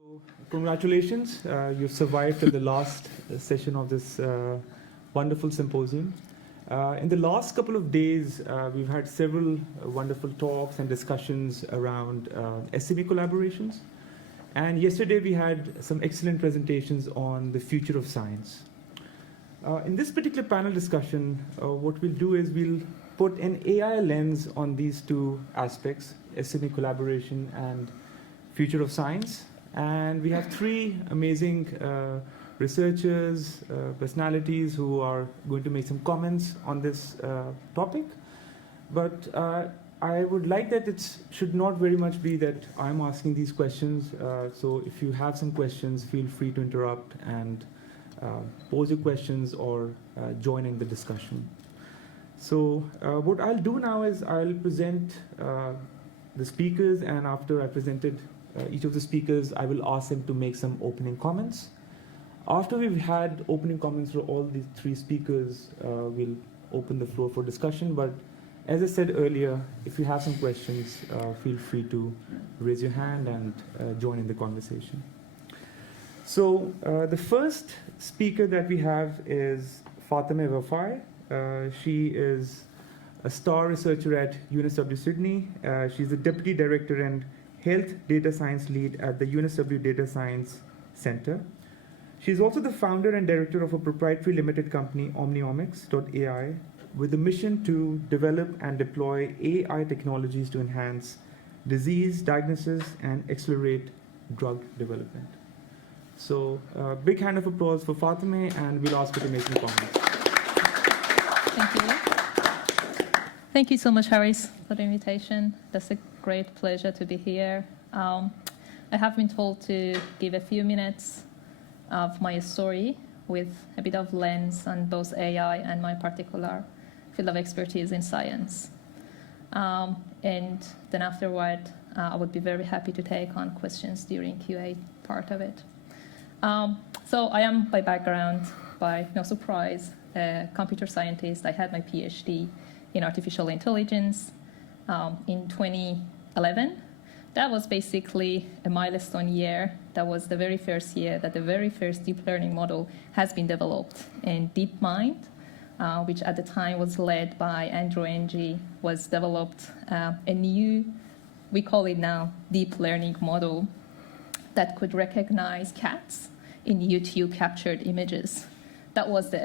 So, congratulations, you've survived to the last session of this wonderful symposium. In the last couple of days, we've had several wonderful talks and discussions around SME collaborations. And yesterday we had some excellent presentations on the future of science. In this particular panel discussion, what we'll do is we'll put an AI lens on these two aspects, SME collaboration and future of science. And we have three amazing researchers, personalities who are going to make some comments on this topic. But I would like that it should not very much be that I'm asking these questions. So if you have some questions, feel free to interrupt and pose your questions or join in the discussion. So what I'll do now is I'll present the speakers, and after I presented each of the speakers, I will ask them to make some opening comments. After we've had opening comments for all these three speakers, we'll open the floor for discussion. But as I said earlier, if you have some questions, feel free to raise your hand and join in the conversation. So the first speaker that we have is Fatima Vaphai. She is a star researcher at UNSW Sydney. She's the Deputy Director and Health Data Science Lead at the UNSW Data Science Center. She's also the founder and director of a proprietary limited company, Omniomics.ai, with the mission to develop and deploy AI technologies to enhance disease diagnosis and accelerate drug development. So big hand of applause for Fatima, and we'll ask her to make some comments. Thank you. Thank you so much, Harris, for the invitation. That's a great pleasure to be here. I have been told to give a few minutes of my story with a bit of lens on both AI and my particular field of expertise in science. And then afterward, I would be very happy to take on questions during QA part of it. So I am, by background, by no surprise, a computer scientist. I had my PhD in artificial intelligence in 2011. That was basically a milestone year. That was the very first year that the very first deep learning model has been developed. And DeepMind, which at the time was led by Andrew Ng, was developed a new, we call it now, deep learning model that could recognize cats in YouTube captured images. That was the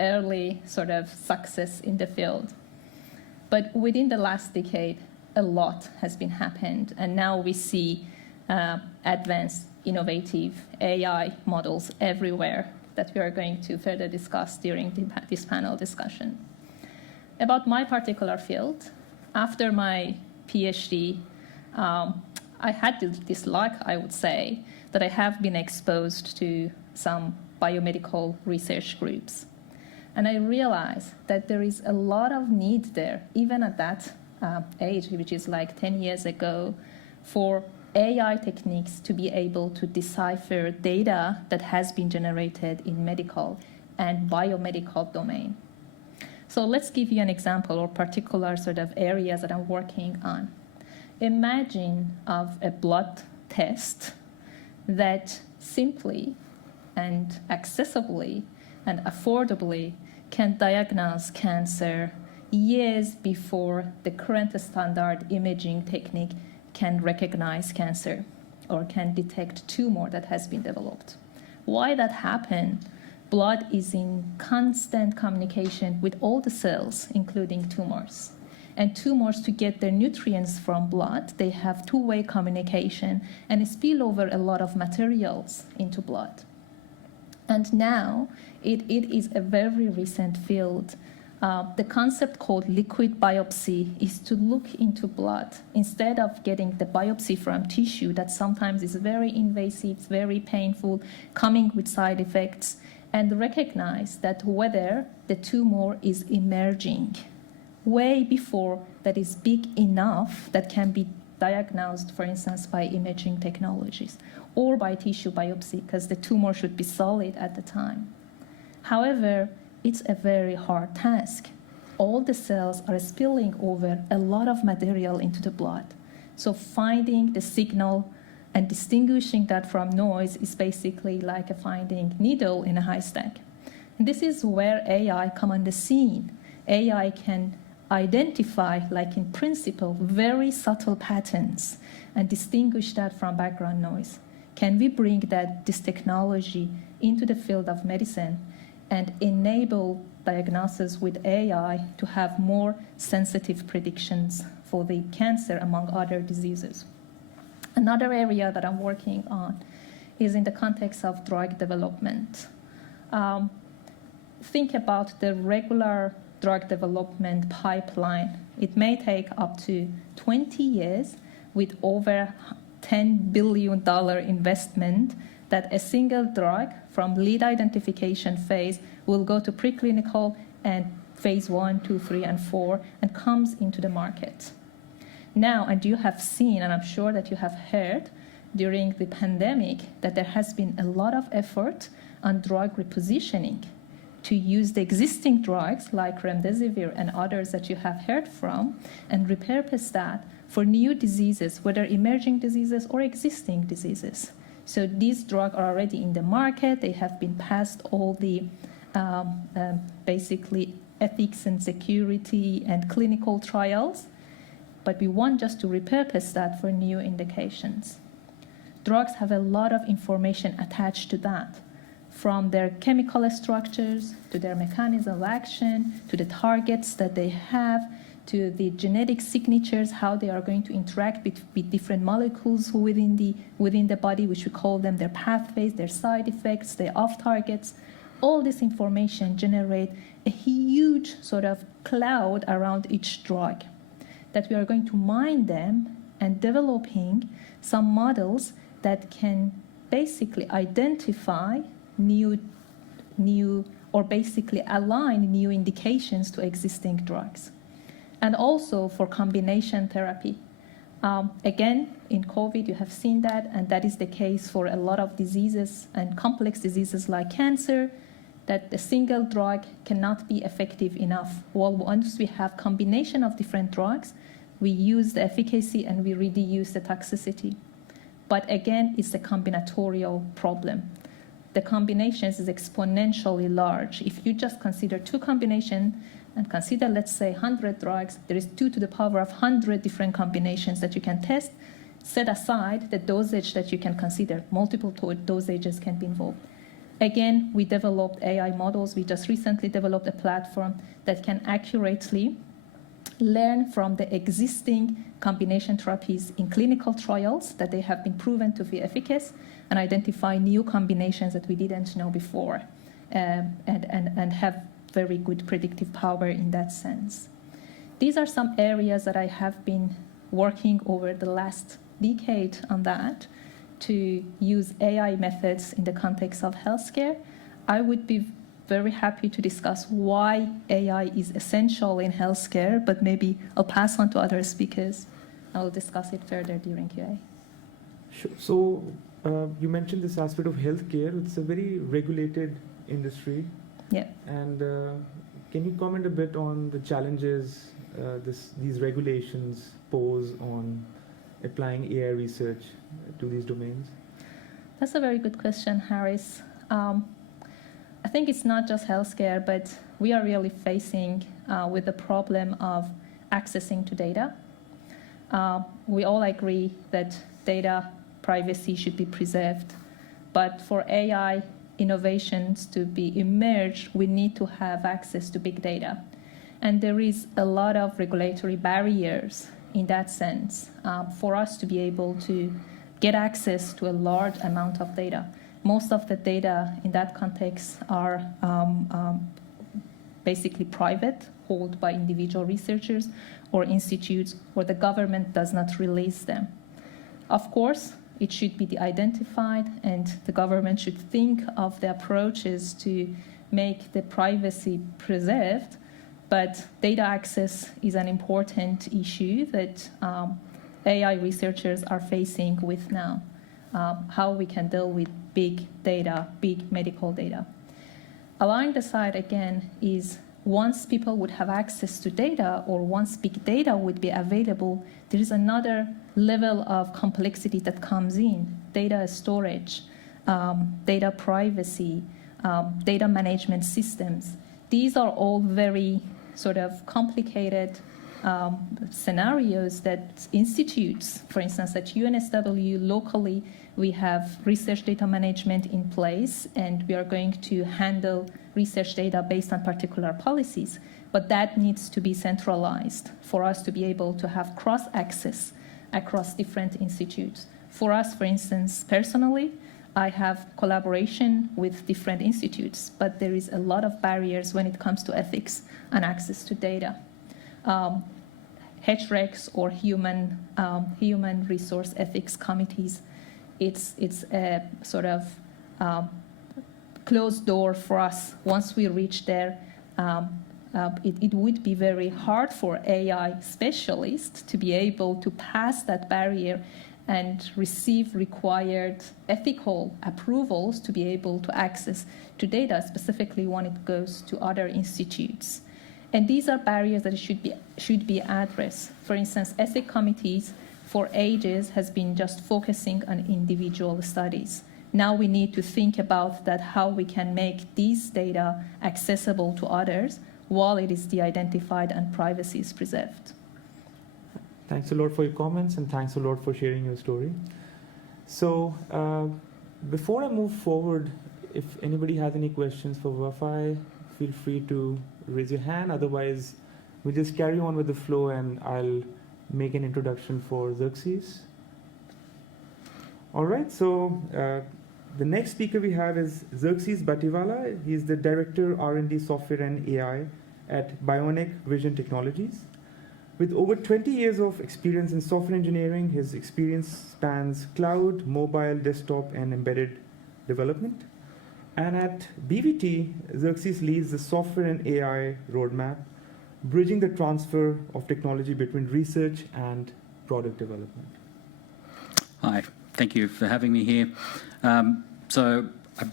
early sort of success in the field. But within the last decade, a lot has been happened, and now we see advanced, innovative AI models everywhere that we are going to further discuss during this panel discussion. About my particular field, after my PhD, I had this luck, I would say, that I have been exposed to some biomedical research groups. And I realized that there is a lot of need there, even at that age, which is like 10 years ago, for AI techniques to be able to decipher data that has been generated in medical and biomedical domain. So let's give you an example or particular sort of areas that I'm working on. Imagine of a blood test that simply and accessibly and affordably can diagnose cancer years before the current standard imaging technique can recognize cancer or can detect tumor that has been developed. Why that happen? Blood is in constant communication with all the cells, including tumors. And tumors, to get their nutrients from blood, they have two-way communication and spill over a lot of materials into blood. And now it is a very recent field. The concept called liquid biopsy is to look into blood instead of getting the biopsy from tissue that sometimes is very invasive, very painful, coming with side effects, and recognize that whether the tumor is emerging way before that is big enough that can be diagnosed, for instance, by imaging technologies or by tissue biopsy, because the tumor should be solid at the time. However, it's a very hard task. All the cells are spilling over a lot of material into the blood. So finding the signal And distinguishing that from noise is basically like finding needle in a haystack. And this is where AI come on the scene. AI can identify, like in principle, very subtle patterns and distinguish that from background noise. Can we bring this technology into the field of medicine and enable diagnosis with AI to have more sensitive predictions for the cancer among other diseases? Another area that I'm working on is in the context of drug development. Think about the regular drug development pipeline. It may take up to 20 years with over $10 billion investment that a single drug from lead identification phase will go to preclinical and phase 1, 2, 3, and 4 and comes into the market. Now, and you have seen, and I'm sure that you have heard during the pandemic, that there has been a lot of effort on drug repositioning to use the existing drugs like remdesivir and others that you have heard from and repurpose that for new diseases, whether emerging diseases or existing diseases. So these drugs are already in the market. They have been passed all the basically ethics and security and clinical trials. But we want just to repurpose that for new indications. Drugs have a lot of information attached to that, from their chemical structures to their mechanism of action, to the targets that they have, to the genetic signatures, how they are going to interact with different molecules within the body, which we call them their pathways, their side effects, their off-targets. All this information generate a huge sort of cloud around each drug, that we are going to mine them and developing some models that can basically identify new or basically align new indications to existing drugs. And also for combination therapy. Again, in COVID, you have seen that, and that is the case for a lot of diseases and complex diseases like cancer, that a single drug cannot be effective enough. Well, once we have combination of different drugs, we use the efficacy and we reduce the toxicity. But again, it's a combinatorial problem. The combinations is exponentially large. If you just consider two combinations and consider, let's say, 100 drugs, there is 2 to the power of 100 different combinations that you can test. Set aside the dosage that you can consider. Multiple dosages can be involved. Again, we developed AI models. We just recently developed a platform that can accurately learn from the existing combination therapies in clinical trials that they have been proven to be efficacious and identify new combinations that we didn't know before and have very good predictive power in that sense. These are some areas that I have been working over the last decade on that to use AI methods in the context of healthcare. I would be very happy to discuss why AI is essential in healthcare, but maybe I'll pass on to other speakers. I will discuss it further during QA. Sure. So you mentioned this aspect of healthcare. It's a very regulated industry. Yeah. And can you comment a bit on the challenges these regulations pose on applying AI research to these domains? That's a very good question, Harris. I think it's not just healthcare, but we are really facing with the problem of accessing to data. We all agree that data privacy should be preserved, but for AI innovations to be emerged, we need to have access to big data. And there is a lot of regulatory barriers in that sense for us to be able to get access to a large amount of data. Most of the data in that context are basically private, held by individual researchers or institutes where the government does not release them. Of course, it should be identified, and the government should think of the approaches to make the privacy preserved, but data access is an important issue that AI researchers are facing with now, how we can deal with big data, big medical data. Along the side, again, is once people would have access to data, or once big data would be available, there is another level of complexity that comes in: data storage, data privacy, data management systems. These are all very sort of complicated scenarios that institutes, for instance, at UNSW locally, we have research data management in place, and we are going to handle research data based on particular policies. But that needs to be centralized for us to be able to have cross-access across different institutes. For us, for instance, personally, I have collaboration with different institutes, but there is a lot of barriers when it comes to ethics and access to data. HRECs, or human resource ethics committees, it's a sort of closed door for us. Once we reach there, it would be very hard for AI specialists to be able to pass that barrier and receive required ethical approvals to be able to access to data, specifically when it goes to other institutes. And these are barriers that should be addressed. For instance, ethics committees for ages has been just focusing on individual studies. Now we need to think about that, how we can make these data accessible to others while it is de-identified and privacy is preserved. Thanks a lot for your comments, and thanks a lot for sharing your story. So before I move forward, if anybody has any questions for Vaphai, feel free to raise your hand. Otherwise, we'll just carry on with the flow, and I'll make an introduction for Xerxes. All right, so the next speaker we have is Xerxes Batiwala. He's the Director R&D Software and AI at Bionic Vision Technologies. With over 20 years of experience in software engineering, his experience spans cloud, mobile, desktop, and embedded development. And at BVT, Xerxes leads the software and AI roadmap, bridging the transfer of technology between research and product development. Hi, thank you for having me here. So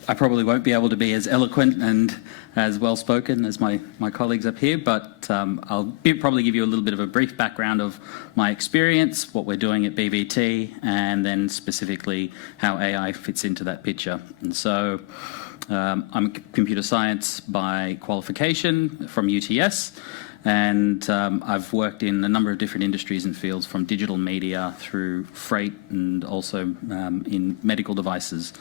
I probably won't be able to be as eloquent and as well-spoken as my colleagues up here, but I'll probably give you a little bit of a brief background of my experience, what we're doing at BVT, and then specifically how AI fits into that picture. And so I'm a computer science by qualification from UTS, and I've worked in a number of different industries and fields, from digital media through freight and also in medical devices.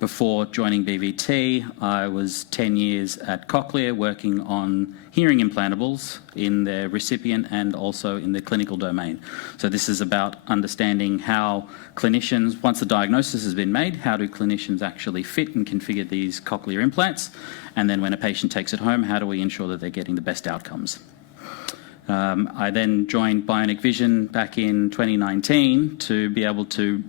Before joining BVT, I was 10 years at Cochlear working on hearing implantables in the recipient and also in the clinical domain. So this is about understanding how clinicians, once the diagnosis has been made, how do clinicians actually fit and configure these cochlear implants? And then when a patient takes it home, how do we ensure that they're getting the best outcomes? I then joined Bionic Vision back in 2019 to be able to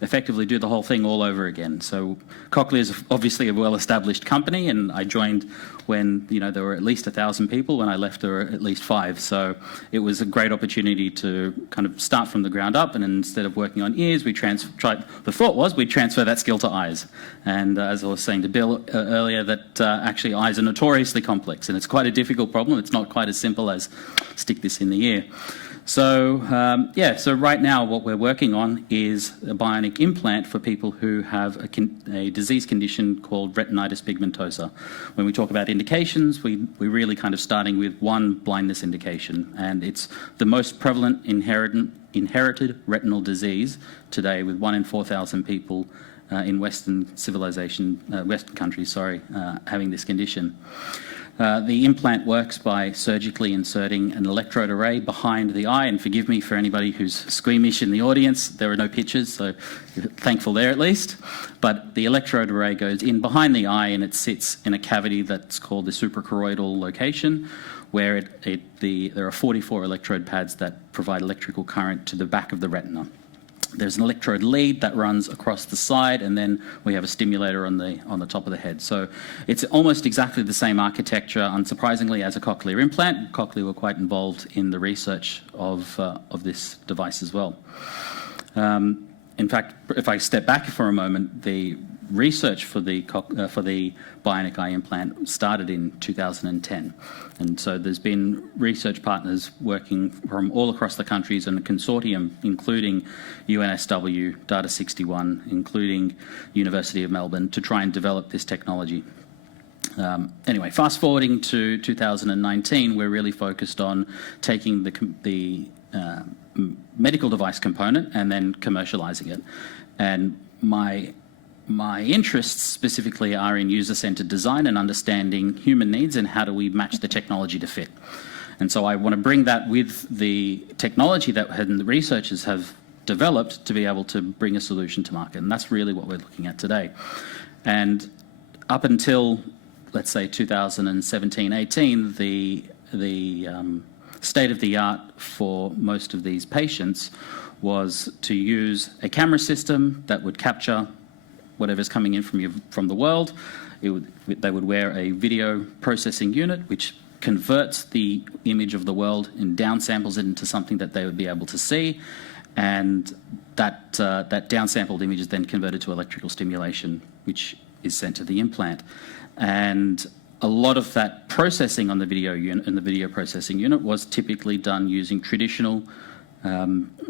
effectively do the whole thing all over again. So Cochlear is obviously a well-established company, and I joined when there were at least 1,000 people. When I left, there were at least 5. So it was a great opportunity to kind of start from the ground up, and instead of working on ears, the thought was we'd transfer that skill to eyes. And as I was saying to Bill earlier, that actually eyes are notoriously complex, and it's quite a difficult problem. It's not quite as simple as stick this in the ear. So so right now what we're working on is a bionic implant for people who have a disease condition called retinitis pigmentosa. When we talk about indications, we're really kind of starting with one blindness indication, and it's the most prevalent inherited retinal disease today, with 1 in 4,000 people in Western countries, having this condition. The implant works by surgically inserting an electrode array behind the eye, and forgive me for anybody who's squeamish in the audience, there are no pictures, so thankful there at least. But the electrode array goes in behind the eye, and it sits in a cavity that's called the suprachoroidal location, where there are 44 electrode pads that provide electrical current to the back of the retina. There's an electrode lead that runs across the side, and then we have a stimulator on the top of the head. So it's almost exactly the same architecture, unsurprisingly, as a cochlear implant. Cochlear were quite involved in the research of this device as well. In fact, if I step back for a moment, research for the Bionic Eye Implant started in 2010. And so there's been research partners working from all across the countries and a consortium, including UNSW, Data 61, including University of Melbourne, to try and develop this technology. Anyway, fast forwarding to 2019, we're really focused on taking the medical device component and then commercializing it. And my interests specifically are in user-centered design and understanding human needs and how do we match the technology to fit. And so I want to bring that with the technology that the researchers have developed to be able to bring a solution to market. And that's really what we're looking at today. And up until, let's say, 2017-18, the state of the art for most of these patients was to use a camera system that would capture whatever's coming in from the world. They would wear a video processing unit, which converts the image of the world and downsamples it into something that they would be able to see. And that downsampled image is then converted to electrical stimulation, which is sent to the implant. And a lot of that processing on the video unit and the video processing unit was typically done using traditional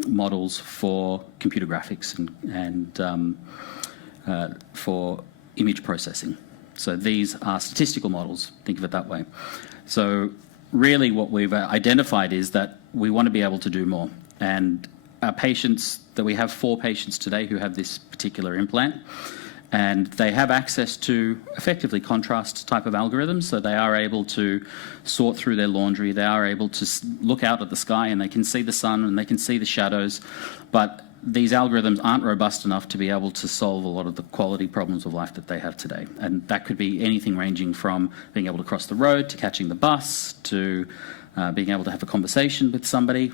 models for computer graphics and for image processing. So these are statistical models, think of it that way. So really what we've identified is that we want to be able to do more. And our patients, that we have 4 patients today who have this particular implant, and they have access to effectively contrast type of algorithms, so they are able to sort through their laundry, they are able to look out at the sky and they can see the sun and they can see the shadows, but these algorithms aren't robust enough to be able to solve a lot of the quality problems of life that they have today. And that could be anything ranging from being able to cross the road, to catching the bus, to being able to have a conversation with somebody.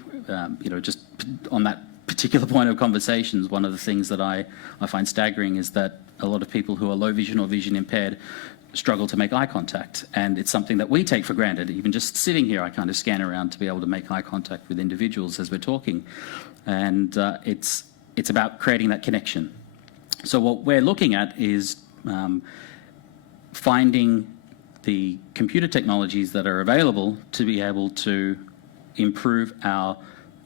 Just on that particular point of conversations, one of the things that I find staggering is that a lot of people who are low vision or vision impaired struggle to make eye contact. And it's something that we take for granted. Even just sitting here, I kind of scan around to be able to make eye contact with individuals as we're talking. And it's about creating that connection. So what we're looking at is finding the computer technologies that are available to be able to improve our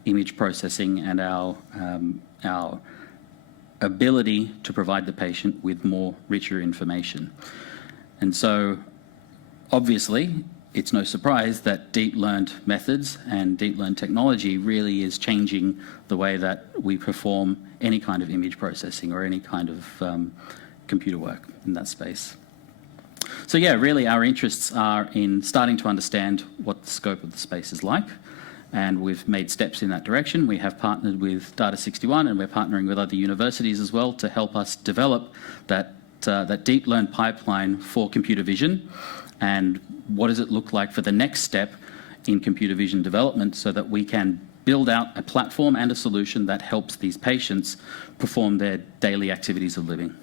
image processing and our ability to provide the patient with more richer information. And so obviously it's no surprise that deep learned methods and deep learned technology really is changing the way that we perform any kind of image processing or any kind of computer work in that space. So yeah, really our interests are in starting to understand what the scope of the space is like, and we've made steps in that direction. We have partnered with Data 61 and we're partnering with other universities as well to help us develop that deep learn pipeline for computer vision, and what does it look like for the next step in computer vision development so that we can build out a platform and a solution that helps these patients perform their daily activities of living.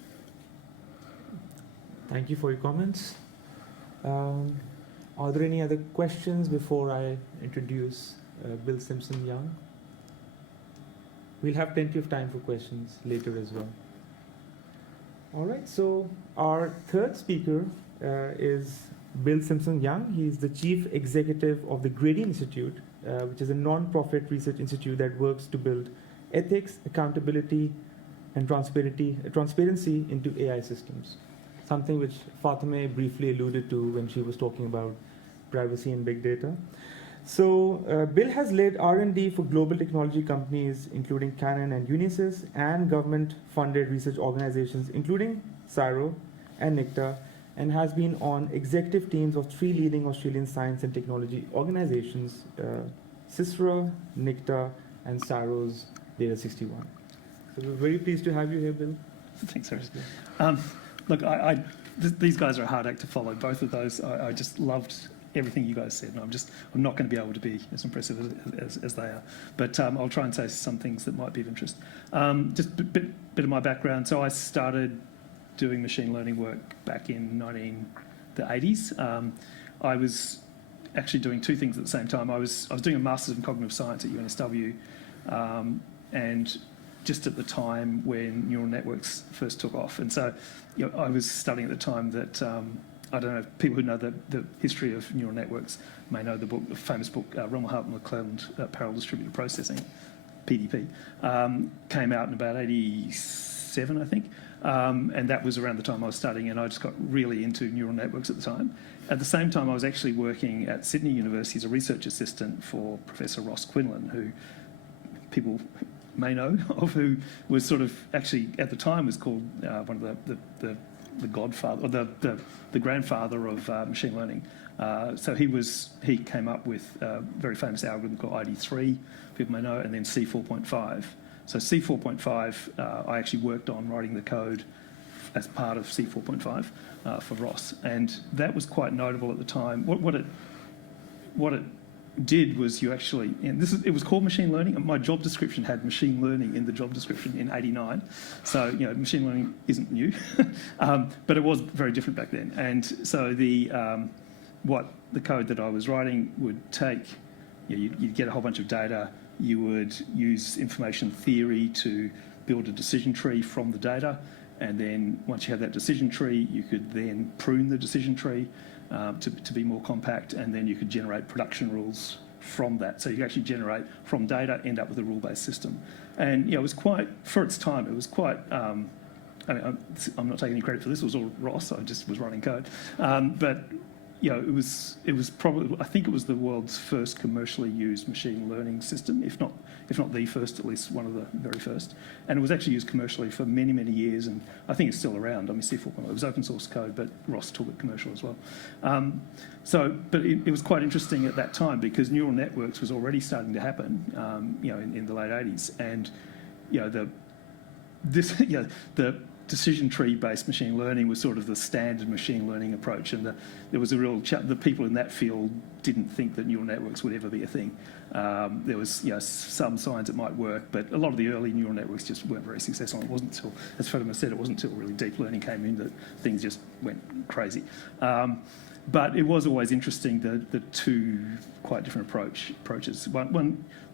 Thank you for your comments. Are there any other questions before I introduce Bill Simpson Young? We'll have plenty of time for questions later as well. All right, so our third speaker is Bill Simpson Young. He is the Chief Executive of the Grady Institute, which is a non-profit research institute that works to build ethics, accountability, and transparency into AI systems, something which Fatima briefly alluded to when she was talking about privacy and big data. So Bill has led R&D for global technology companies, including Canon and Unisys, and government-funded research organizations, including CSIRO and NICTA, and has been on executive teams of 3 leading Australian science and technology organizations, CSIRO, NICTA, and CSIRO's Data 61. So we're very pleased to have you here, Bill. Thanks, Harris. Look, these guys are a hard act to follow. Both of those, I just loved everything you guys said, and I'm not going to be able to be as impressive as they are. But I'll try and say some things that might be of interest. Just a bit of my background. So I started doing machine learning work back in the 80s. I was actually doing 2 things at the same time. I was doing a Master's in Cognitive Science at UNSW, and just at the time when neural networks first took off. And so I was studying at the time that, I don't know, people who know the history of neural networks may know the famous book, Rommel Hart and McClelland, Parallel Distributed Processing, PDP, came out in about 87, I think. And that was around the time I was studying, and I just got really into neural networks at the time. At the same time, I was actually working at Sydney University as a research assistant for Professor Ross Quinlan, who people may know of, who was sort of actually at the time was called one of the godfather, or the grandfather of machine learning. So he came up with a very famous algorithm called ID3, people may know, and then C4.5. So C4.5, I actually worked on writing the code as part of C4.5 for Ross, and that was quite notable at the time. What it did was you actually, and it was called machine learning, and my job description had machine learning in the job description in '89. So machine learning isn't new, but it was very different back then. And so what the code that I was writing would take, you'd get a whole bunch of data. You would use information theory to build a decision tree from the data, and then once you have that decision tree, you could then prune the decision tree to be more compact, and then you could generate production rules from that. So you actually generate from data, end up with a rule-based system. And it was quite, for its time, it was quite, I mean, I'm not taking any credit for this, it was all Ross, I just was writing code. But it was probably, I think it was the world's first commercially used machine learning system, if not the first, at least one of the very first. And it was actually used commercially for many, many years, and I think it's still around. I mean, C4.0, it was open source code, but Ross took it commercial as well. But it was quite interesting at that time because neural networks was already starting to happen, in the late 80s, and the decision tree-based machine learning was sort of the standard machine learning approach, and there was a real the people in that field didn't think that neural networks would ever be a thing. There was some signs it might work, but a lot of the early neural networks just weren't very successful. It wasn't until, as Fatima said, it wasn't until really deep learning came in that things just went crazy. But it was always interesting, the two quite different approaches.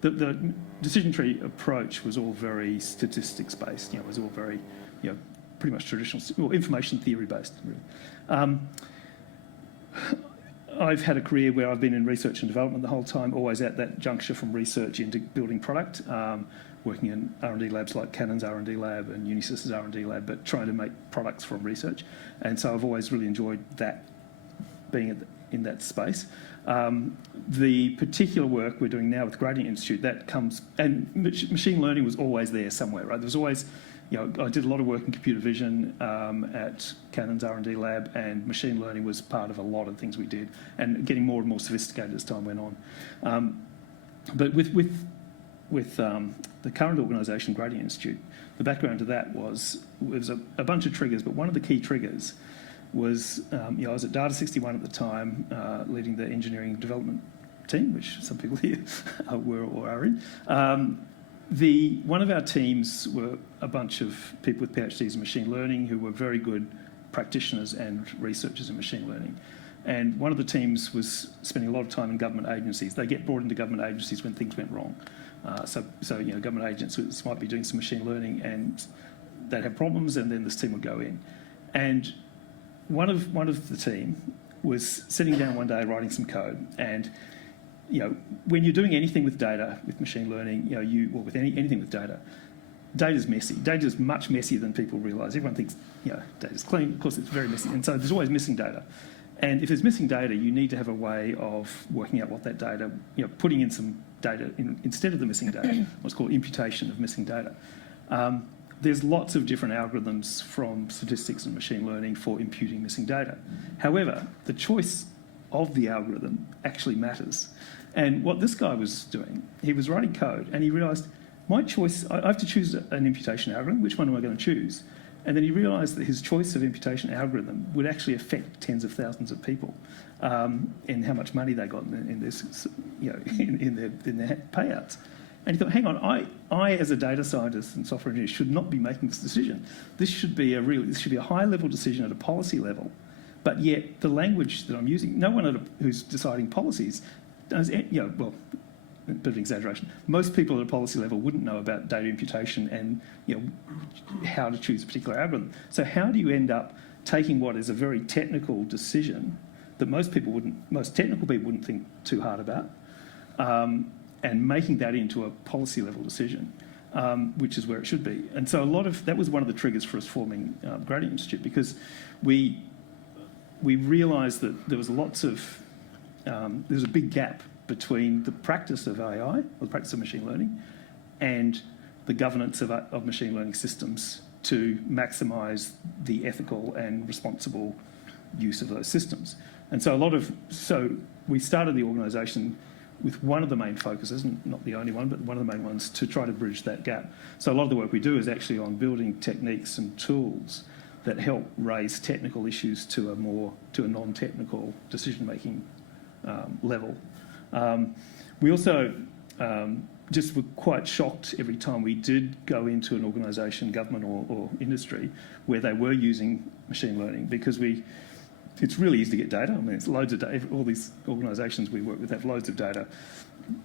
The decision tree approach was all very statistics-based. It was all very pretty much traditional, well, information theory based. Really. I've had a career where I've been in research and development the whole time, always at that juncture from research into building product, working in R&D labs like Canon's R&D lab and Unisys's R&D lab, but trying to make products from research. And so I've always really enjoyed that, being in that space. The particular work we're doing now with Gradient Institute, that comes, and machine learning was always there somewhere, right? There was always, I did a lot of work in computer vision at Canon's R&D lab, and machine learning was part of a lot of things we did, and getting more and more sophisticated as time went on. But with the current organisation, Gradient Institute, the background to that was a bunch of triggers, but one of the key triggers was, I was at Data 61 at the time, leading the engineering development team, which some people here were or are in. One of our teams were a bunch of people with PhDs in machine learning who were very good practitioners and researchers in machine learning. And one of the teams was spending a lot of time in government agencies. They get brought into government agencies when things went wrong. So government agencies might be doing some machine learning and they'd have problems, and then this team would go in. And one of the team was sitting down one day writing some code, and when you're doing anything with data, with machine learning, with anything with data, data's messy. Data's much messier than people realise. Everyone thinks, data's clean. Of course, it's very messy, and so there's always missing data. And if there's missing data, you need to have a way of working out what that data, putting in some data instead of the missing data, what's called imputation of missing data. There's lots of different algorithms from statistics and machine learning for imputing missing data. However, the choice of the algorithm actually matters. And what this guy was doing, he was writing code, and he realised, my choice, I have to choose an imputation algorithm. Which one am I going to choose? And then he realised that his choice of imputation algorithm would actually affect tens of thousands of people in how much money they got in this, in their payouts. And he thought, hang on, I as a data scientist and software engineer should not be making this decision. This should be a high-level decision at a policy level. But yet the language that I'm using, no one who's deciding policies does. a bit of exaggeration. Most people at a policy level wouldn't know about data imputation and how to choose a particular algorithm. So how do you end up taking what is a very technical decision that most technical people wouldn't think too hard about, and making that into a policy level decision, which is where it should be. And so that was one of the triggers for us forming Gradient Institute, because we realised that there was there's a big gap between the practice of AI, or the practice of machine learning, and the governance of machine learning systems to maximise the ethical and responsible use of those systems. And so we started the organisation with one of the main focuses, not the only one, but one of the main ones, to try to bridge that gap. So a lot of the work we do is actually on building techniques and tools that help raise technical issues to a non-technical decision-making level. We also just were quite shocked every time we did go into an organisation, government or industry, where they were using machine learning, because it's really easy to get data. I mean, it's loads of data. All these organisations we work with have loads of data.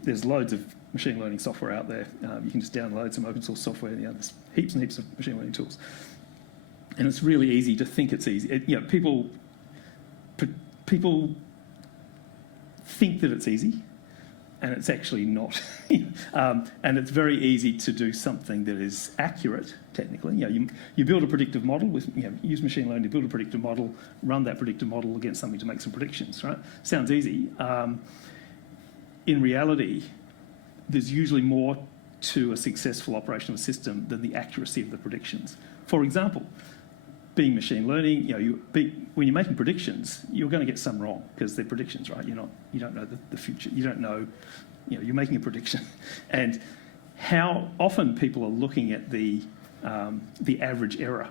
There's loads of machine learning software out there. You can just download some open source software. There's heaps and heaps of machine learning tools. And it's really easy to think it's easy. People think that it's easy, and it's actually not. And it's very easy to do something that is accurate technically. You build a predictive model use machine learning to build a predictive model, run that predictive model against something to make some predictions. Right? Sounds easy. In reality, there's usually more to a successful operation of a system than the accuracy of the predictions. For example, being machine learning, when you're making predictions, you're going to get some wrong because they're predictions, right? You don't know the future. You don't know. You're making a prediction, and how often people are looking at the average error.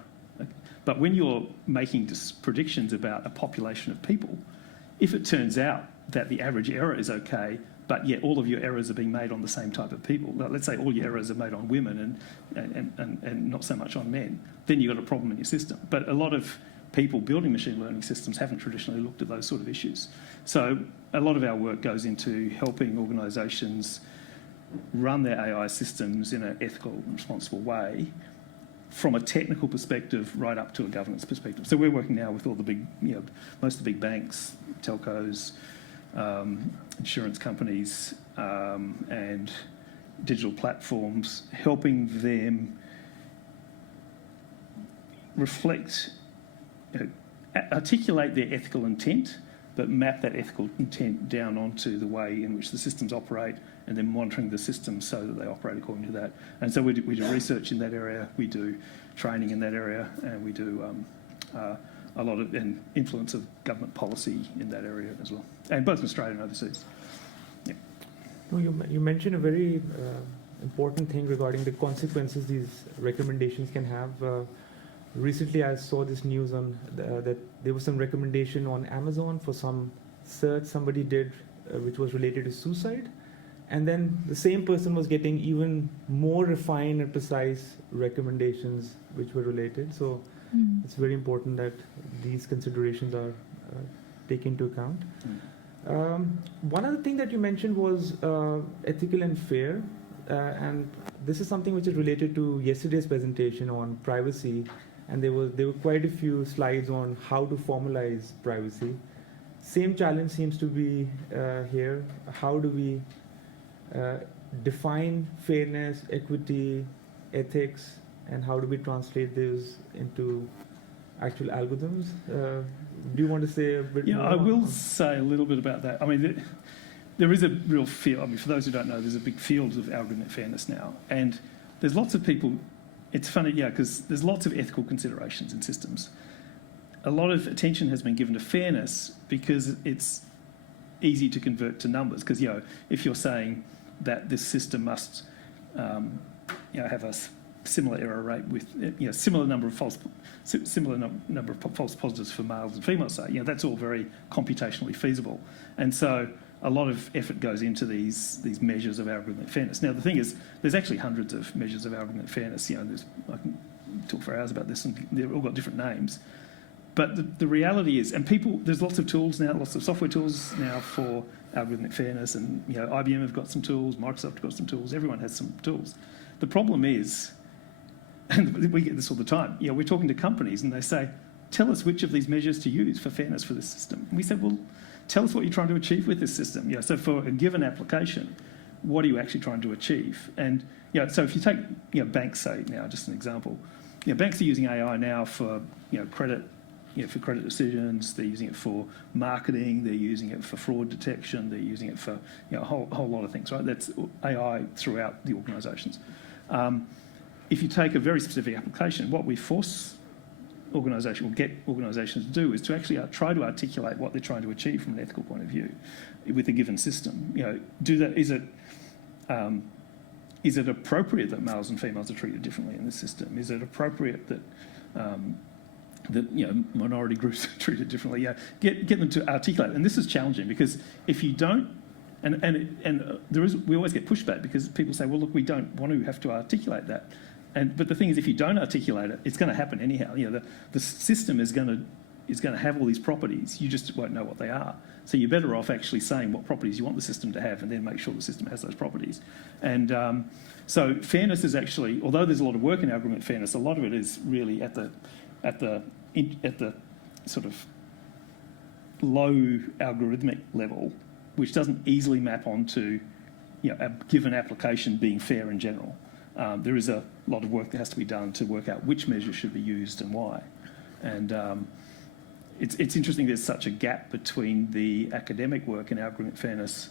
But when you're making predictions about a population of people, if it turns out that the average error is okay, but yet all of your errors are being made on the same type of people, let's say all your errors are made on women and not so much on men, then you've got a problem in your system. But a lot of people building machine learning systems haven't traditionally looked at those sort of issues. So a lot of our work goes into helping organisations run their AI systems in an ethical and responsible way, from a technical perspective right up to a governance perspective. So we're working now with all the big, most of the big banks, telcos, insurance companies, and digital platforms, helping them reflect, articulate their ethical intent, but map that ethical intent down onto the way in which the systems operate, and then monitoring the systems so that they operate according to that. And so we do research in that area, we do training in that area, and we do a lot of influence of government policy in that area as well, and both in Australia and overseas. Yeah. No, you mentioned a very important thing regarding the consequences these recommendations can have. Recently, I saw this news on that there was some recommendation on Amazon for some search somebody did, which was related to suicide, and then the same person was getting even more refined and precise recommendations which were related. So it's very important that these considerations are taken into account. One other thing that you mentioned was ethical and fair, and this is something which is related to yesterday's presentation on privacy, and there were quite a few slides on how to formalize privacy. Same challenge seems to be here. How do we define fairness, equity, ethics, and how do we translate those into actual algorithms? Do you want to say a bit more? Yeah, I will say a little bit about that. I mean, there is a real field. I mean, for those who don't know, there's a big field of algorithmic fairness now, and there's lots of people. It's funny, because there's lots of ethical considerations in systems. A lot of attention has been given to fairness because it's easy to convert to numbers. Because if you're saying that this system must, have a similar error rate with similar number of false positives for males and females, say, that's all very computationally feasible, and so a lot of effort goes into these measures of algorithmic fairness. Now the thing is, there's actually hundreds of measures of algorithmic fairness. I can talk for hours about this, and they've all got different names. But the reality is, and people, there's lots of tools now, lots of software tools now for algorithmic fairness, and IBM have got some tools, Microsoft have got some tools, everyone has some tools. The problem is, and we get this all the time, we're talking to companies and they say, tell us which of these measures to use for fairness for this system. And we said, well, tell us what you're trying to achieve with this system. So for a given application, what are you actually trying to achieve? And so if you take banks, say now, just an example, banks are using AI now for credit, for credit decisions. They're using it for marketing. They're using it for fraud detection. They're using it for a whole lot of things. Right? That's AI throughout the organisations. If you take a very specific application, what we force organisations, or get organisations to do, is to actually try to articulate what they're trying to achieve from an ethical point of view with a given system. Do that. Is it appropriate that males and females are treated differently in this system? Is it appropriate that minority groups are treated differently? Get them to articulate. And this is challenging because if you don't, we always get pushback because people say, well, look, we don't want to have to articulate that. But the thing is, if you don't articulate it, it's going to happen anyhow. The system is going to have all these properties. You just won't know what they are. So you're better off actually saying what properties you want the system to have, and then make sure the system has those properties. And so fairness is actually, although there's a lot of work in algorithmic fairness, a lot of it is really at the sort of low algorithmic level, which doesn't easily map onto a given application being fair in general. There is a lot of work that has to be done to work out which measures should be used and why. And it's interesting there's such a gap between the academic work in algorithmic fairness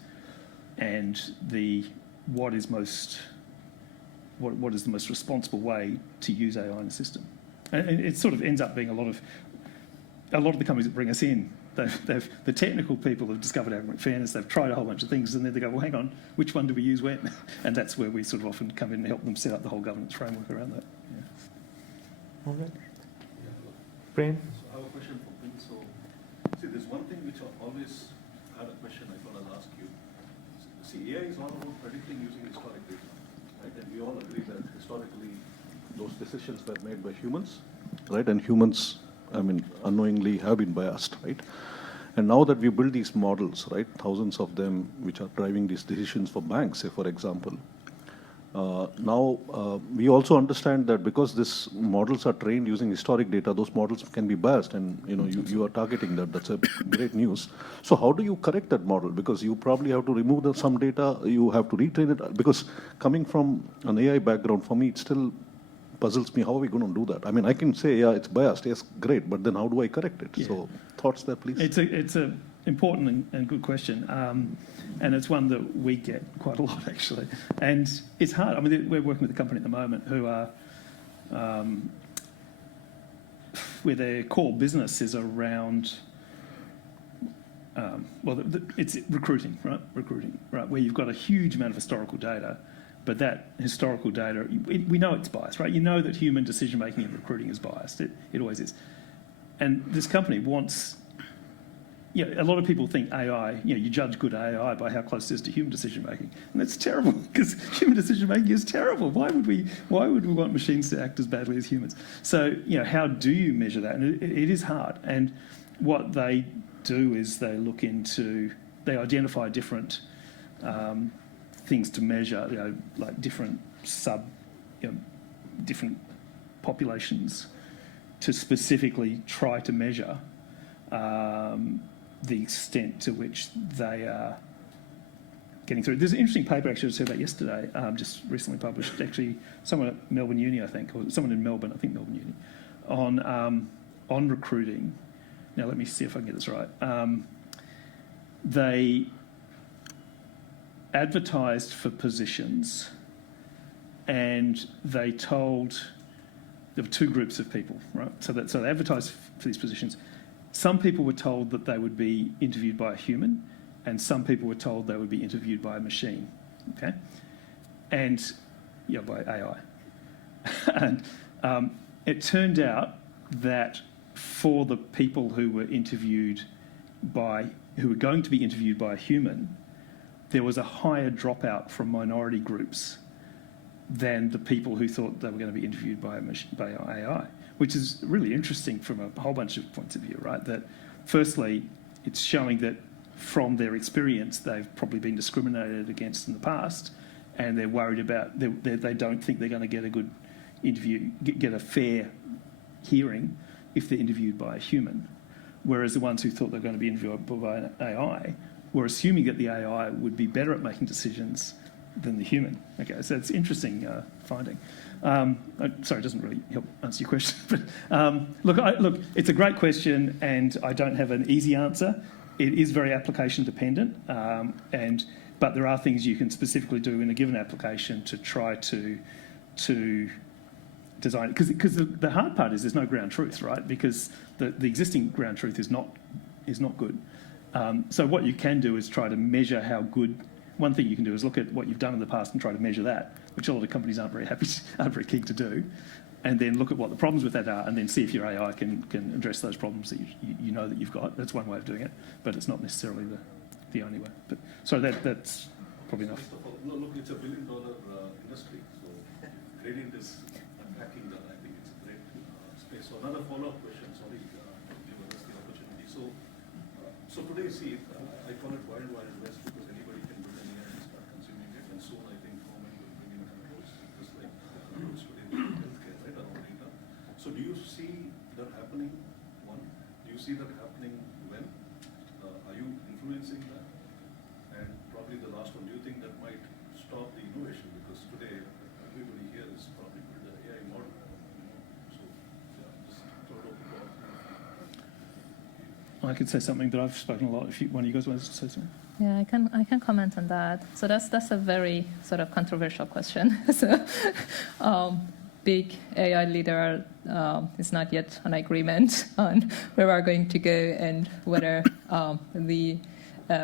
and what is the most responsible way to use AI in the system. And it sort of ends up being a lot of the companies that bring us in, the technical people have discovered algorithmic fairness, they've tried a whole bunch of things, and then they go, well, hang on, which one do we use when? And that's where we sort of often come in and help them set up the whole governance framework around that. All right. Brain? So I have a question for Pin. So, see, there's one thing which I always had a question I thought I'll ask you. See, AI is all about predicting using historic data, right? And we all agree that historically those decisions were made by humans, right? And humans, unknowingly have been biased, right? And now that we build these models, right, thousands of them which are driving these decisions for banks, say, for example, we also understand that because these models are trained using historic data, those models can be biased, and you are targeting that. That's a great news. So how do you correct that model? Because you probably have to remove some data, you have to retrain it. Because coming from an AI background, for me, it still puzzles me. How are we going to do that? I can say, yeah, it's biased. Yes, great. But then how do I correct it? Yeah. So thoughts there, please. It's a important and good question. And it's one that we get quite a lot, actually. And it's hard. We're working with a company at the moment who are, where their core business is around, it's recruiting, right? Recruiting, right? Where you've got a huge amount of historical data, but that historical data, we know it's biased, right? You know that human decision-making in recruiting is biased. It always is. And this company wants, a lot of people think AI, you judge good AI by how close it is to human decision-making. And that's terrible, because human decision-making is terrible. Why would we want machines to act as badly as humans? So, how do you measure that? And it is hard. And what they do is they identify different things to measure, like different different populations to specifically try to measure the extent to which they are getting through. There's an interesting paper actually I just heard about yesterday, just recently published, actually someone at Melbourne Uni, I think, or someone in Melbourne, I think Melbourne Uni, on recruiting. Now let me see if I can get this right. They advertised for positions, and they told, there were two groups of people, right? So they advertised for these positions. Some people were told that they would be interviewed by a human, and some people were told they would be interviewed by a machine, okay? And, by AI. And it turned out that for the people who were going to be interviewed by a human, there was a higher dropout from minority groups than the people who thought they were going to be interviewed by AI, which is really interesting from a whole bunch of points of view, right? That firstly, it's showing that from their experience, they've probably been discriminated against in the past, and they're worried about, they don't think they're going to get a good interview, get a fair hearing if they're interviewed by a human. Whereas the ones who thought they were going to be interviewed by an AI were assuming that the AI would be better at making decisions than the human. Okay, so it's interesting finding. Sorry, it doesn't really help answer your question. But look, it's a great question, and I don't have an easy answer. It is very application dependent, but there are things you can specifically do in a given application to try to design it. Because the hard part is there's no ground truth, right? Because the existing ground truth is not good. So what you can do is try to measure how good. One thing you can do is look at what you've done in the past and try to measure that, which a lot of companies aren't very keen to do, and then look at what the problems with that are, and then see if your AI can address those problems that you know that you've got. That's one way of doing it, but it's not necessarily the only way. But so that's probably enough. Look, it's $1 billion industry, so gradient is unpacking that. I think it's a great space. So another follow-up question. Sorry, give us the opportunity. So today, see, I call it Wild Wild West because anybody can build an AI and start consuming it, and soon I think government will bring in controls, just like controls today with healthcare, right, around data. So do you see that happening? One, do you see that happening when? Are you influencing that? And probably the last one, do you think that might stop the innovation? Because today everybody here is probably build an AI model. So yeah, just throw it open to all. I could say something, but I've spoken a lot. If one of you guys wants to say something. Yeah, I can comment on that. So that's a very sort of controversial question. So, big AI leader is not yet an agreement on where we're going to go and whether the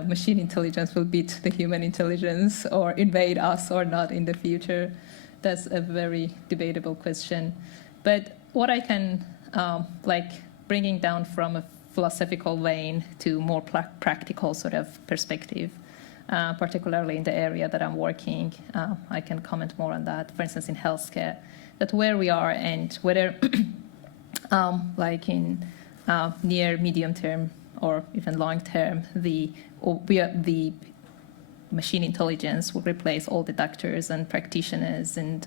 machine intelligence will beat the human intelligence or invade us or not in the future. That's a very debatable question. But what I can bringing down from a philosophical vein to more practical sort of perspective, particularly in the area that I'm working. I can comment more on that. For instance, in healthcare, that where we are and whether in near, medium term, or even long term, the machine intelligence will replace all the doctors and practitioners. And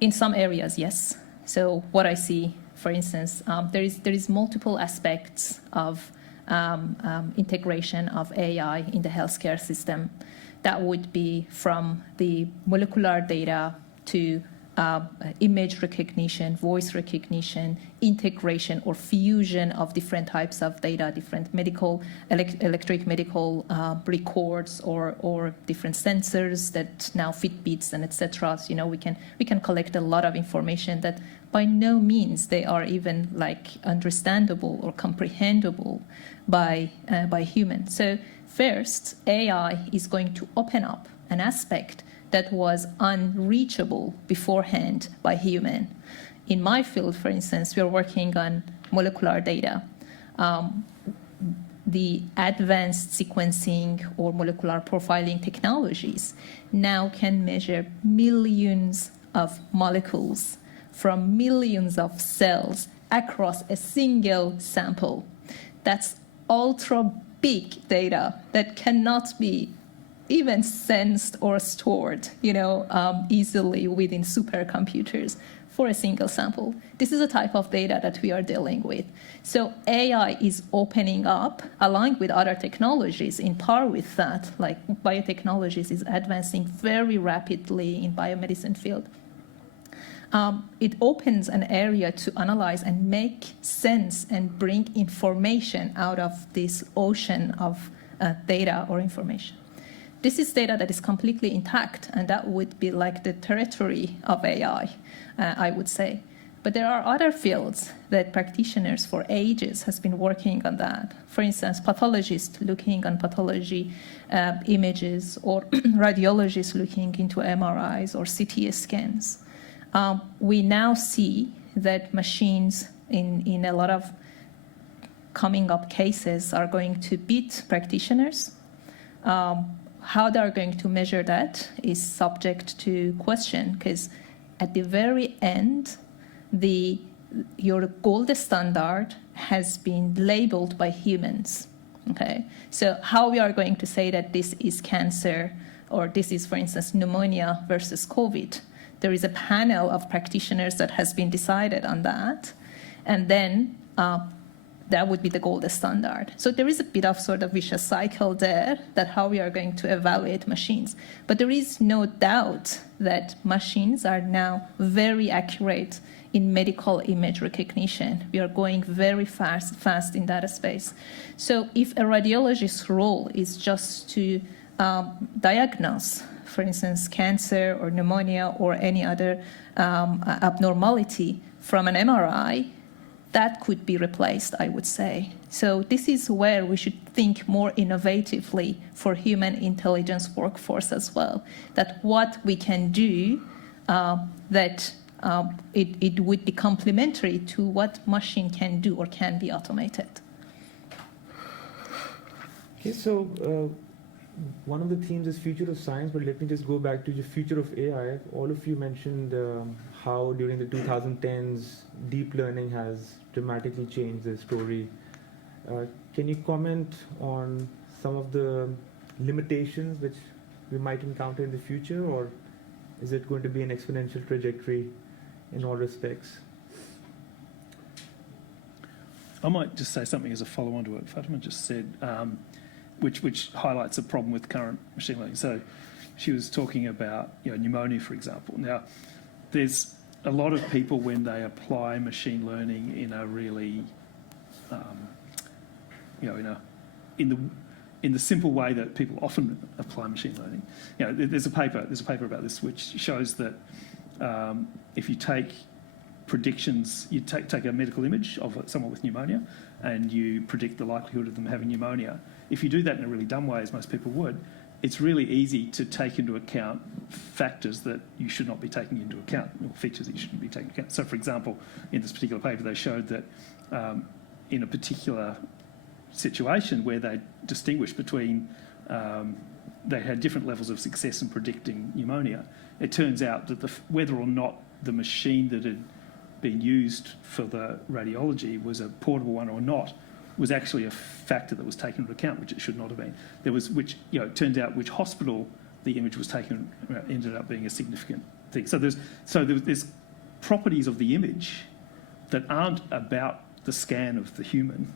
in some areas, yes. So what I see, for instance, there is multiple aspects of integration of AI in the healthcare system. That would be from the molecular data to image recognition, voice recognition, integration or fusion of different types of data, different medical, electric medical records, or different sensors that now Fitbits and etc. So, we can collect a lot of information that by no means they are even understandable or comprehensible by humans. So first, AI is going to open up an aspect that was unreachable beforehand by human. In my field, for instance, we are working on molecular data. The advanced sequencing or molecular profiling technologies now can measure millions of molecules from millions of cells across a single sample. That's ultra big data that cannot be even sensed or stored, easily within supercomputers for a single sample. This is a type of data that we are dealing with. So AI is opening up, along with other technologies in par with that, like biotechnologies is advancing very rapidly in biomedicine field. It opens an area to analyze and make sense and bring information out of this ocean of data or information. This is data that is completely intact, and that would be like the territory of AI, I would say. But there are other fields that practitioners for ages has been working on that. For instance, pathologists looking on pathology images, or radiologists looking into MRIs or CT scans. We now see that machines in a lot of coming up cases are going to beat practitioners. how they are going to measure that is subject to question, because at the very end, your gold standard has been labeled by humans. Okay, so how we are going to say that this is cancer or this is, for instance, pneumonia versus COVID? There is a panel of practitioners that has been decided on that, and then that would be the gold standard. So there is a bit of sort of vicious cycle there, that how we are going to evaluate machines. But there is no doubt that machines are now very accurate in medical image recognition. We are going very fast in that space. So if a radiologist's role is just to diagnose, for instance, cancer or pneumonia or any other abnormality from an MRI, that could be replaced, I would say. So this is where we should think more innovatively for human intelligence workforce as well, that what we can do it would be complementary to what machine can do or can be automated. Okay, so one of the themes is future of science, but let me just go back to the future of AI. All of you mentioned how during the 2010s, deep learning has dramatically changed the story. Can you comment on some of the limitations which we might encounter in the future, or is it going to be an exponential trajectory in all respects? I might just say something as a follow-on to what Fatima just said, which highlights a problem with current machine learning. So she was talking about pneumonia, for example. Now, there's a lot of people when they apply machine learning in a really, in the simple way that people often apply machine learning. There's a paper about this which shows that if you take predictions, you take a medical image of someone with pneumonia and you predict the likelihood of them having pneumonia. If you do that in a really dumb way, as most people would, it's really easy to take into account factors that you should not be taking into account, or features that you shouldn't be taking into account. So, for example, in this particular paper, they showed that in a particular situation where they distinguished between, they had different levels of success in predicting pneumonia, it turns out that whether or not the machine that had been used for the radiology was a portable one or not was actually a factor that was taken into account, which it should not have been. There was, it turns out which hospital the image was taken ended up being a significant thing. So there's properties of the image that aren't about the scan of the human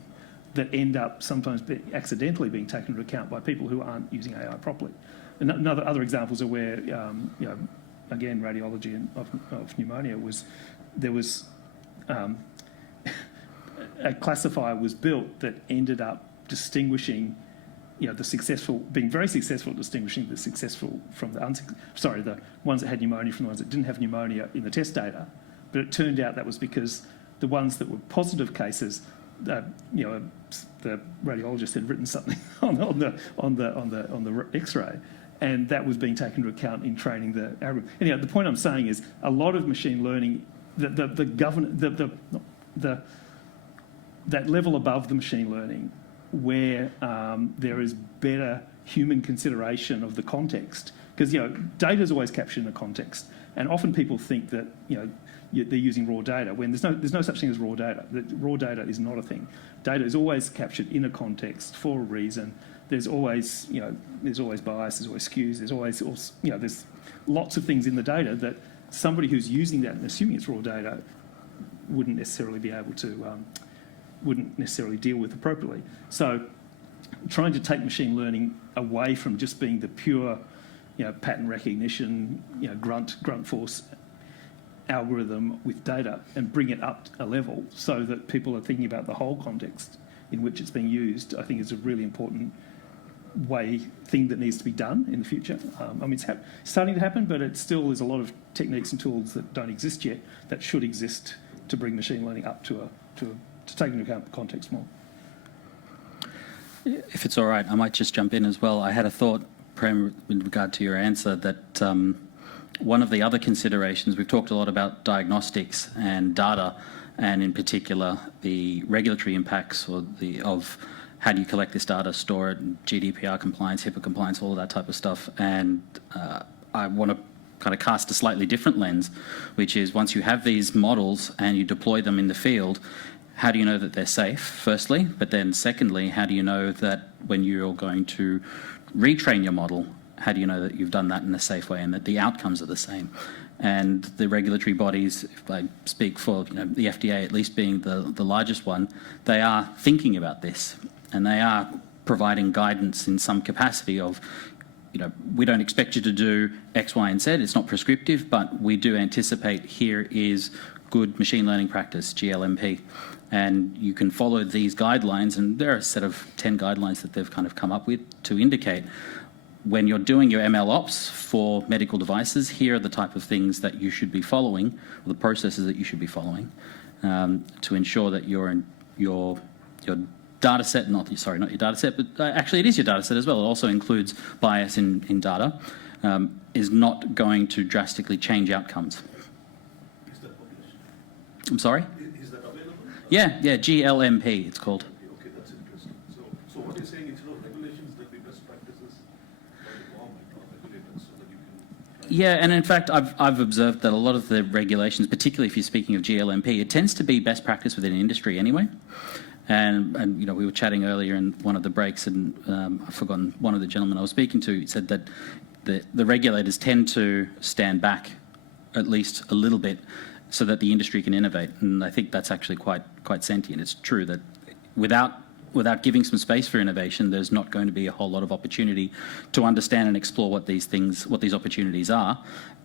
that end up sometimes accidentally being taken into account by people who aren't using AI properly. And other examples are where, again, radiology of pneumonia there was a classifier was built that ended up distinguishing, being very successful at distinguishing the successful from the the ones that had pneumonia from the ones that didn't have pneumonia in the test data. But it turned out that was because the ones that were positive cases, the radiologist had written something on the X-ray, and that was being taken into account in training the algorithm. Anyhow, the point I'm saying is a lot of machine learning, that level above the machine learning, where there is better human consideration of the context, because data is always captured in a context, and often people think that they're using raw data when there's no such thing as raw data. Raw data is not a thing. Data is always captured in a context for a reason. There's always bias, there's always skews, there's lots of things in the data that somebody who's using that and assuming it's raw data wouldn't necessarily be able to, wouldn't necessarily deal with appropriately. So trying to take machine learning away from just being the pure, pattern recognition, grunt force algorithm with data and bring it up a level so that people are thinking about the whole context in which it's being used, I think is a really important thing that needs to be done in the future. It's starting to happen, but it still is a lot of techniques and tools that don't exist yet that should exist to bring machine learning up to take into account the context more. If it's all right, I might just jump in as well. I had a thought, Prem, with regard to your answer, that one of the other considerations, we've talked a lot about diagnostics and data, and in particular the regulatory impacts of how do you collect this data, store it, GDPR compliance, HIPAA compliance, all of that type of stuff. And I want to kind of cast a slightly different lens, which is once you have these models and you deploy them in the field, how do you know that they're safe, firstly? But then secondly, how do you know that when you're going to retrain your model, how do you know that you've done that in a safe way and that the outcomes are the same? And the regulatory bodies, if I speak for the FDA at least being the largest one, they are thinking about this and they are providing guidance in some capacity of, we don't expect you to do X, Y, and Z. It's not prescriptive, but we do anticipate here is good machine learning practice, GLMP. And you can follow these guidelines, and there are a set of 10 guidelines that they've kind of come up with to indicate when you're doing your ML ops for medical devices, here are the type of things that you should be following, or the processes that you should be following, to ensure that your data set, not your data set, but actually it is your data set as well. It also includes bias in data, is not going to drastically change outcomes. Is that published? I'm sorry? Is that available? Yeah, GLMP it's called. Okay, that's interesting. So what you're saying, instead of regulations, there'll be best practices by the government or regulators so that you can... Yeah, and in fact, I've observed that a lot of the regulations, particularly if you're speaking of GLMP, it tends to be best practice within industry anyway. And we were chatting earlier in one of the breaks, and I've forgotten one of the gentlemen I was speaking to. He said that the regulators tend to stand back at least a little bit so that the industry can innovate. And I think that's actually quite sentient. It's true that without giving some space for innovation, there's not going to be a whole lot of opportunity to understand and explore what these opportunities are,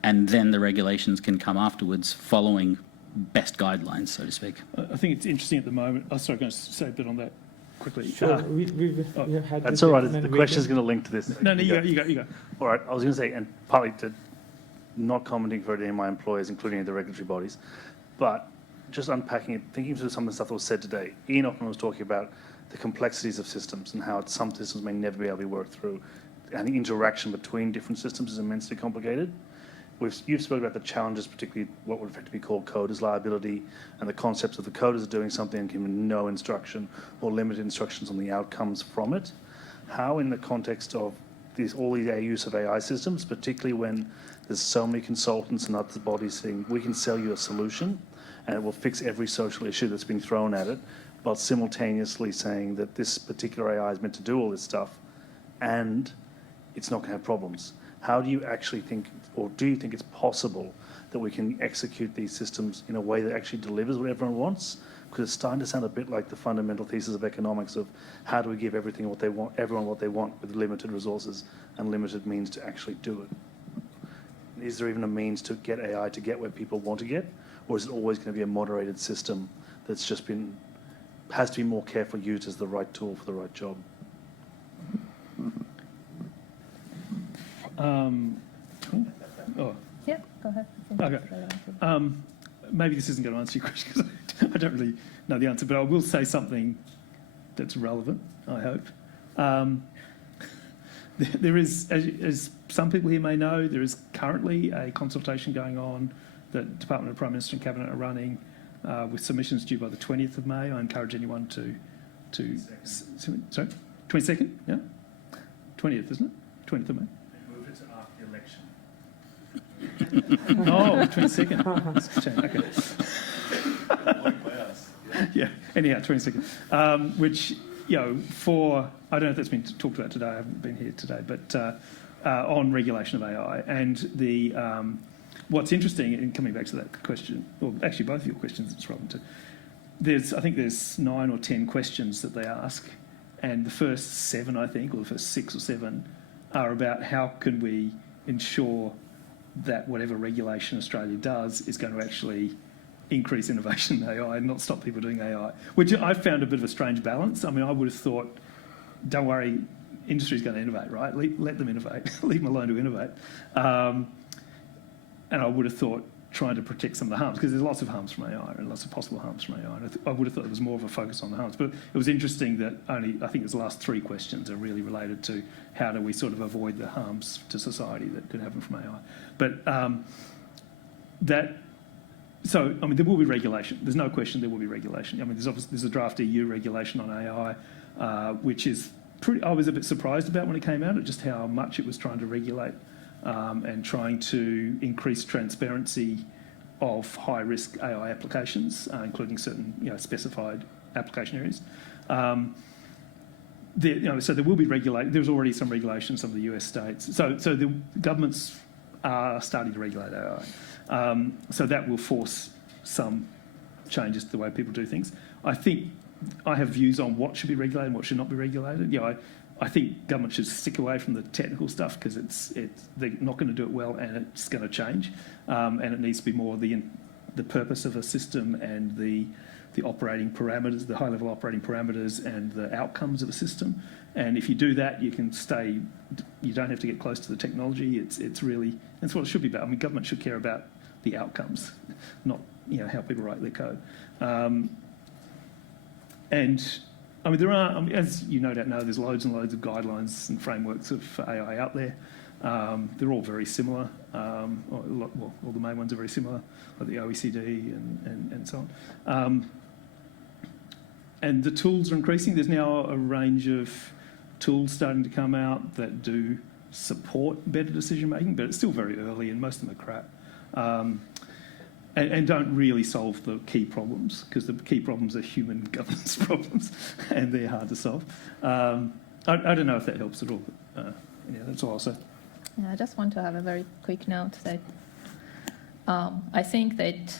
and then the regulations can come afterwards following best guidelines, so to speak. I think it's interesting at the moment. I'm sorry, I'm going to say a bit on that quickly. Sure. We have had That's this all right. gentleman The waiting. question's going to link to this. No, you go. All right. I was going to say, and partly to not commenting for any of my employers, including the regulatory bodies, but just unpacking it, thinking through some of the stuff that was said today. Ian Ockman was talking about the complexities of systems and how some systems may never be able to be worked through. And the interaction between different systems is immensely complicated. You've spoken about the challenges, particularly what would effectively be called coders liability, and the concepts of the coders doing something and giving no instruction or limited instructions on the outcomes from it. How, in the context of all the use of AI systems, particularly when there's so many consultants and other bodies saying, we can sell you a solution and it will fix every social issue that's been thrown at it, while simultaneously saying that this particular AI is meant to do all this stuff and it's not going to have problems. How do you actually think, or do you think it's possible that we can execute these systems in a way that actually delivers what everyone wants? Because it's starting to sound a bit like the fundamental thesis of economics of how do we give everything what they want, everyone what they want with limited resources and limited means to actually do it. Is there even a means to get AI to get where people want to get? Or is it always going to be a moderated system that's just has to be more carefully used as the right tool for the right job? Yeah, go ahead. I think Okay. it's relevant to- Maybe this isn't going to answer your question because I don't really know the answer, but I will say something that's relevant, I hope. There is, as some people here may know, there is currently a consultation going on that Department of Prime Minister and Cabinet are running with submissions due by the 20th of May. I encourage anyone to sorry, 22nd? Yeah? 20th, isn't it? 20th of May. Move it to after the election. Oh, 22nd. Okay. Yeah, anyhow, 22nd. Which, I don't know if that's been talked about today, I haven't been here today, but on regulation of AI. And what's interesting, in coming back to that question, or actually both of your questions, it's relevant to, I think there's 9 or 10 questions that they ask, and the first 7, I think, or the first 6 or 7, are about how can we ensure that whatever regulation Australia does is going to actually increase innovation in AI and not stop people doing AI, which I found a bit of a strange balance. I mean, I would have thought, don't worry, industry's going to innovate, right? Let them innovate. Leave them alone to innovate. And I would have thought trying to protect some of the harms, because there's lots of harms from AI and lots of possible harms from AI. And I would have thought there was more of a focus on the harms. But it was interesting that I think the last 3 questions are really related to how do we sort of avoid the harms to society that could happen from AI. But there will be regulation. There's no question there will be regulation. I mean, there's a draft EU regulation on AI. which is pretty. I was a bit surprised about when it came out, at just how much it was trying to regulate and trying to increase transparency of high-risk AI applications, including certain specified application areas. So there will be there's already some regulations of the US states. So the governments are starting to regulate AI. So that will force some changes to the way people do things. I think I have views on what should be regulated and what should not be regulated. I think government should stick away from the technical stuff because they're not going to do it well and it's going to change. And it needs to be more the purpose of a system and the operating parameters, the high-level operating parameters and the outcomes of a system. And if you do that, you can stay. You don't have to get close to the technology. It's really that's what it should be about. I mean, government should care about the outcomes, not how people write their code. And I mean, there are, as you no doubt know, there's loads and loads of guidelines and frameworks for AI out there. They're all very similar. All the main ones are very similar, like the OECD and so on. And the tools are increasing. There's now a range of tools starting to come out that do support better decision making, but it's still very early and most of them are crap. And don't really solve the key problems, because the key problems are human governance problems and they're hard to solve. I don't know if that helps at all, but that's all I'll say. Yeah, I just want to have a very quick note that I think that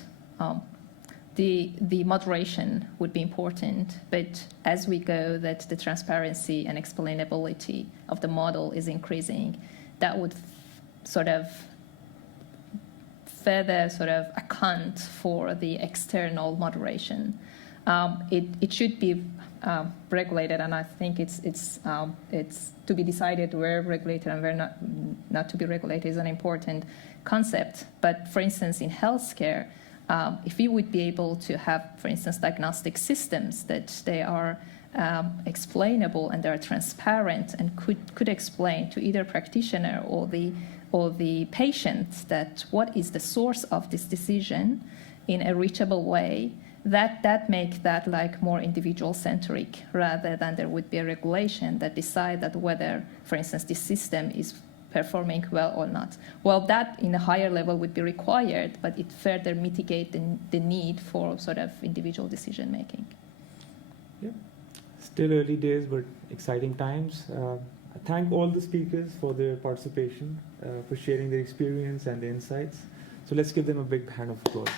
the moderation would be important, but as we go, that the transparency and explainability of the model is increasing, that would sort of further account for the external moderation. It should be regulated, and I think it's to be decided where regulated and where not to be regulated is an important concept. But for instance, in healthcare, if we would be able to have, for instance, diagnostic systems that they are explainable and they are transparent and could explain to either practitioner or the patient that what is the source of this decision in a reachable way, that make that like more individual centric, rather than there would be a regulation that decide that whether, for instance, this system is performing well or not. Well, that in a higher level would be required, but it further mitigate the need for sort of individual decision making. Yeah, still early days, but exciting times. I thank all the speakers for their participation, for sharing their experience and the insights. So let's give them a big hand of applause.